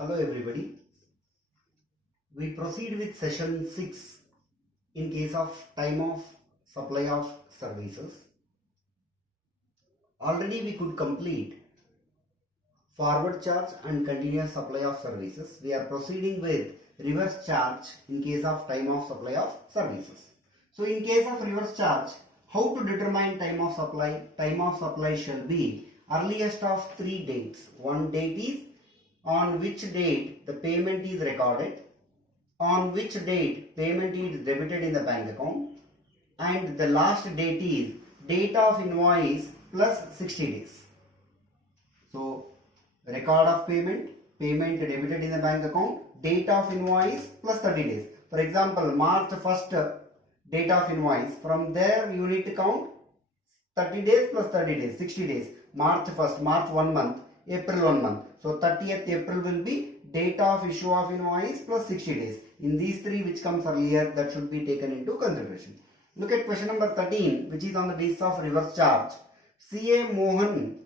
Hello everybody. We proceed with session 6 in case of time of supply of services. Already we could complete forward charge and continuous supply of services. We are proceeding with reverse charge in case of time of supply of services. So in case of reverse charge, how to determine time of supply? Time of supply shall be earliest of 3 dates. One date is on which date the payment is recorded, on which date payment is debited in the bank account, and the last date is date of invoice plus 60 days. So record of payment, payment debited in the bank account, date of invoice plus 30 days. For example, March 1st date of invoice, from there you need to count 30 days plus 30 days, 60 days. March 1st, March 1 month, April 1 month. So 30th April will be date of issue of invoice plus 60 days. In these three, which comes earlier, that should be taken into consideration. Look at question number 13, which is on the basis of reverse charge. C.A. Mohan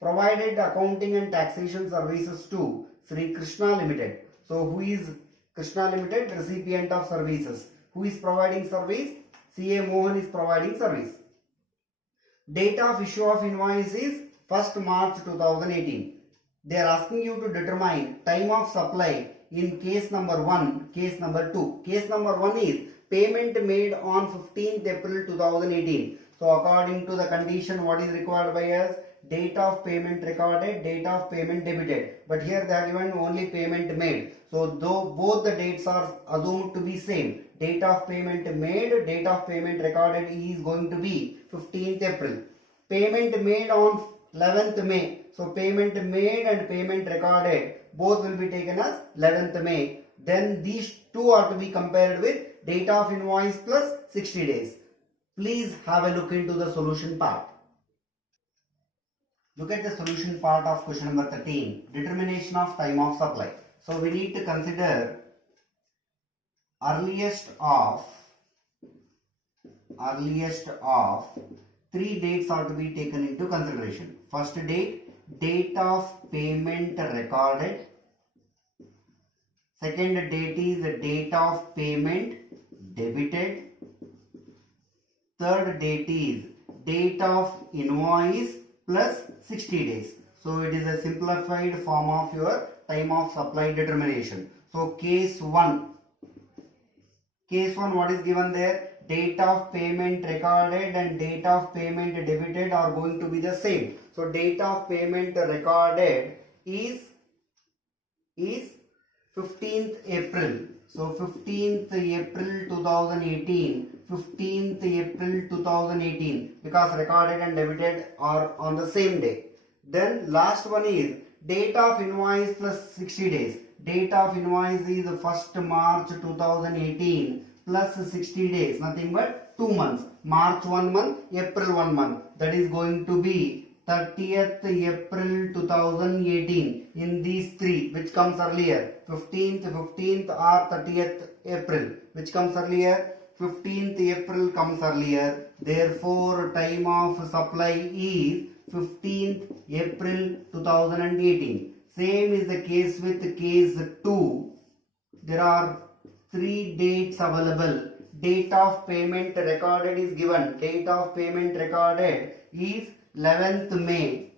provided accounting and taxation services to Sri Krishna Limited. So who is Krishna Limited? Recipient of services. Who is providing service? C.A. Mohan is providing service. Date of issue of invoice is 1st March 2018. They are asking you to determine time of supply in case number 1, case number 2. Case number 1 is payment made on 15th April 2018. So according to the condition, what is required by us? Date of payment recorded, date of payment debited. But here they are given only payment made. So though both the dates are assumed to be same, date of payment made, date of payment recorded is going to be 15th April. Payment made on 11th May. So payment made and payment recorded both will be taken as 11th May. Then these two are to be compared with date of invoice plus 60 days. Please have a look into the solution part. Look at the solution part of question number 13. Determination of time of supply. So we need to consider earliest of 3 dates are to be taken into consideration. First date, date of payment recorded. Second date is the date of payment debited. Third date is date of invoice plus 60 days. So it is a simplified form of your time of supply determination. So case 1, what is given there? Date of payment recorded and date of payment debited are going to be the same. So date of payment recorded is 15th April. So 15th April 2018. 15th April 2018, because recorded and debited are on the same day. Then last one is date of invoice plus 60 days. Date of invoice is 1st March 2018 plus 60 days, nothing but 2 months. March 1 month, April 1 month. That is going to be 30th April 2018. In these three, which comes earlier? 15th or 30th April. Which comes earlier? 15th April comes earlier. Therefore, time of supply is 15th April 2018. Same is the case with case 2. There are 3 dates available. Date of payment recorded is given. Date of payment recorded is 11th May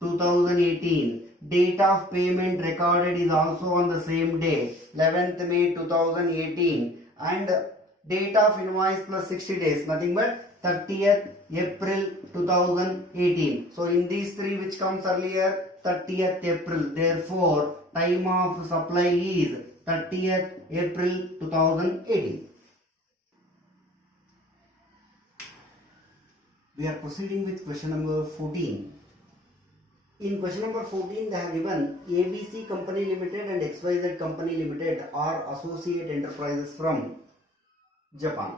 2018. Date of payment recorded is also on the same day, 11th May 2018. And date of invoice plus 60 days, nothing but 30th April 2018. So in these three, which comes earlier? 30th April. Therefore, time of supply is 30th April 2018. We are proceeding with question number 14. In question number 14, they have given ABC Company Limited and XYZ Company Limited are associate enterprises from Japan.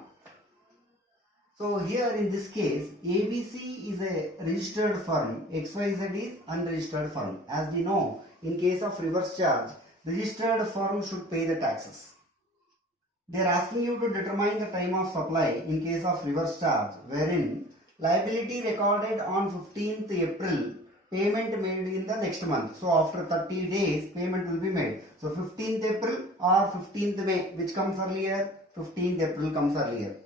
So here in this case, ABC is a registered firm, XYZ is unregistered firm. As we know, in case of reverse charge, registered firm should pay the taxes. They are asking you to determine the time of supply in case of reverse charge, wherein liability recorded on 15th April payment made in the next month. So after 30 days, payment will be made. So 15th April or 15th May, which comes earlier? 15th April comes earlier.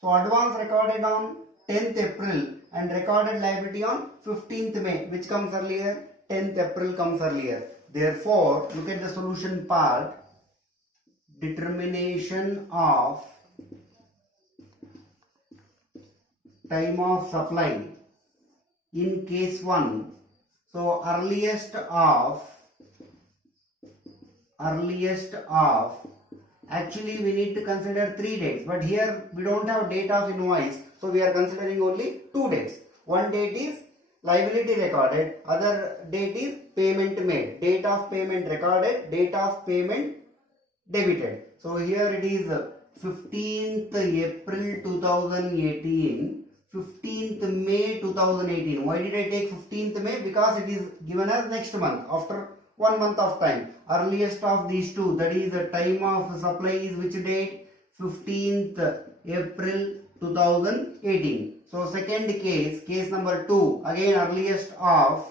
So advance recorded on 10th April and recorded liability on 15th May, which comes earlier? 10th April comes earlier. Therefore, look at the solution part. Determination of time of supply in case 1. So earliest of actually we need to consider 3 dates, but here we don't have date of invoice, so we are considering only 2 dates. One date is liability recorded, other date is payment made. Date of payment recorded, date of payment debited. So here it is 15th April 2018, 15th May 2018. Why did I take 15th May? Because it is given as next month after 1 month of time. Earliest of these two, that is the time of supply, is which date? 15th April 2018. So second case number 2, again earliest of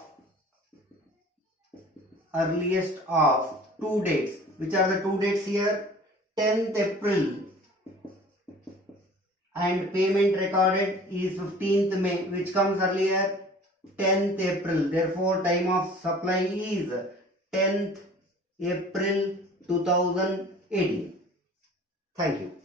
2 dates. Which are the 2 dates here? 10th April and payment recorded is 15th May, which comes earlier? 10th April. Therefore time of supply is 10th April 2018. Thank you.